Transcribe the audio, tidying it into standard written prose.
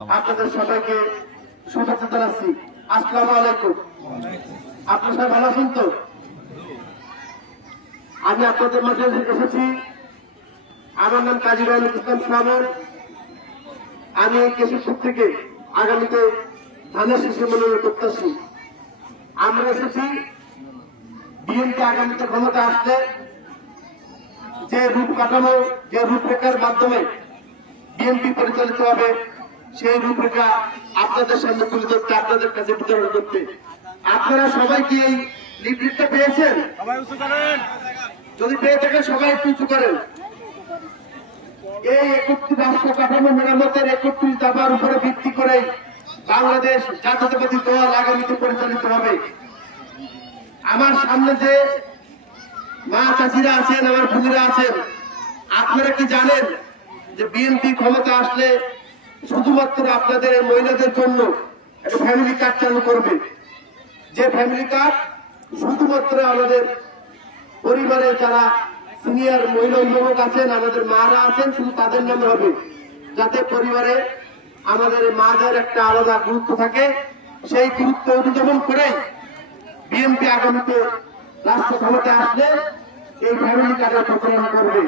আপনাদের সবাইকে শুভেচ্ছা জানাচ্ছি। আসসালামু আলাইকুম। আপনারা সবাই ভালো আছেন তো? আমি আপনাদের মাঝে এসেছি। আমার নাম কাজী রহমতুল ইসলাম সামর। আমি কেশবপুর থেকে আগামীতে ধানের শীষে মনোনয়ন করতেছি। আমরা এসেছি বিএনপি আগামীতে ক্ষমতা আসলে যে রূপ কাঠামো, যে রূপরেখার মাধ্যমে বিএনপি পরিচালিত হবে, সেই রূপরেখা আপনাদের সামনে তুলে ধরতে, আপনাদের কাছে বিতরণ করতে। আপনারা সবাই কি এই লিফলেটটা পেয়েছেন? যদি পেয়ে থাকেন সবাই একটু উঁচু করেন। এই 31 রাষ্ট্র কাঠামো মেরামতের 31 দফার উপরে ভিত্তি করে বাংলাদেশ জাতীয়তাবাদী দল আগামীতে পরিচালিত হবে। আমার সামনে যে মা চাচিরা আছেন, আমার বোনেরা আছেন, আপনারা কি জানেন যে বিএনপি ক্ষমতা আসলে শুধুমাত্র আপনাদের মহিলাদের জন্য একটা ফ্যামিলি কার্ড চালু করবে, যে ফ্যামিলি কার্ড শুধুমাত্র আমাদের পরিবারে যারা সিনিয়র মহিলা অভিভাবক আছেন, আমাদের মারা আছেন, শুধু তাদের নামে হবে, যাতে পরিবারে আমাদের মাদের একটা আলাদা গুরুত্ব থাকে। সেই গুরুত্ব অনুধাবন করে বিএনপি আগামীতে রাষ্ট্র ক্ষমতায় আসলে এই ফ্যামিলি কার্ডের প্রচলন করবে।